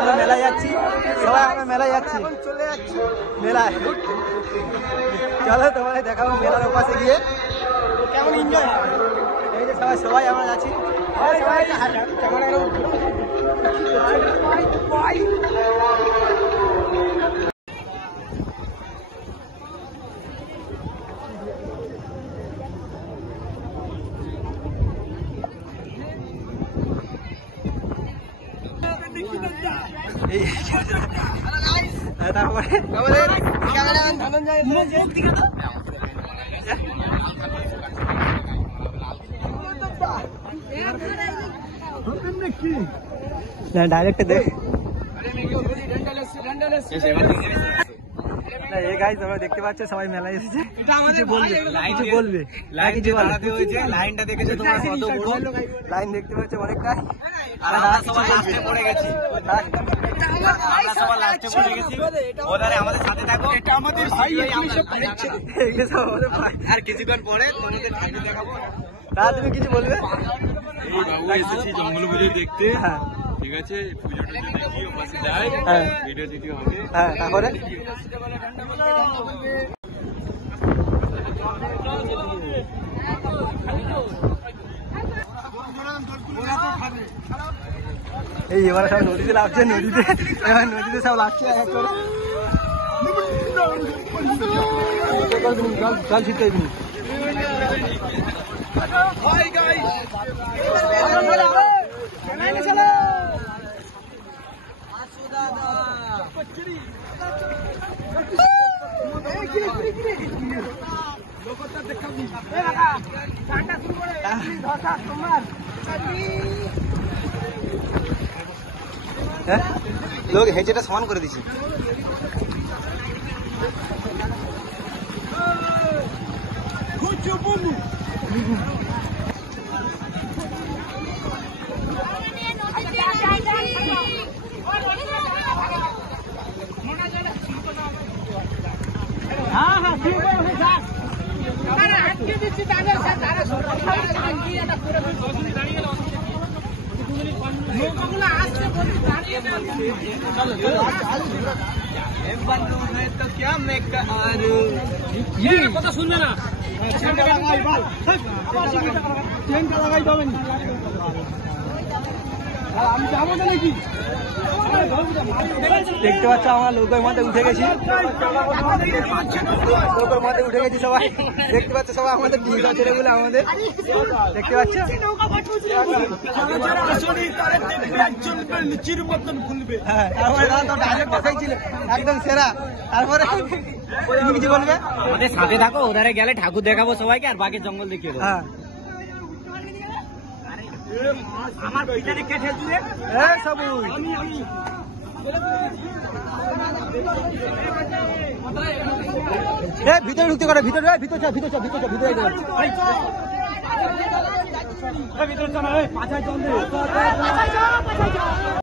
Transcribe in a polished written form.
আমরা মেলায় যাচ্ছি, সবাই আমরা মেলায় যাচ্ছি, চলে যাচ্ছি মেলায়। চলো তোমাদের দেখাবো মেলার ওপাশে গিয়ে কেমন এনজয় হয়। এই যে সবাই আমরা যাচ্ছি। তারপরে আমাদের ক্যামেরাম্যান ধনঞ্জয় ডাইরেক্ট দেখ তোমরা দেখতে পাচ্ছ সবাই মেলায় এসেছে। বলবে লাইনটা দেখেছো তোমরা কত বড় লাইন দেখতে পাচ্ছ অনেকটাই। আর কিছুক্ষণ পরে তুমি কিছু বলবে? এসেছি জঙ্গল পুজো দেখতে, ঠিক আছে, পুজোটা দেখি ওপাশে যাই, ভিডিও টিডিও হবে। তারপরে এই এবারে সব নদীতে লাগছে, নদীতে সব লাগছে এক করে জল ছিটতে দিন। লোক হেঁচেটা সমান করে দিচ্ছি। কথা শুনবে না, আমি যাবো না নাকি? দেখতে পাচ্ছ আমরা লোকের মধ্যে উঠে গেছি, লোকের মধ্যে উঠে গেছি সবাই। দেখতে পাচ্ছ সবাই আমাদের ছেলেগুলো আমাদের দেখতে পাচ্ছ একদম সেরা। তারপরে তুমি কিছু বলবে? আমাদের সাথে থাকো, ওধারে গেলে ঠাকুর দেখাবো সবাইকে আর বাকি জঙ্গল দেখিয়ে দেবো। আমার ভিতরে কে ঠেলছে? ভিতরে ঢুকতে করে, ভিতরে ভিতরে ভিতরে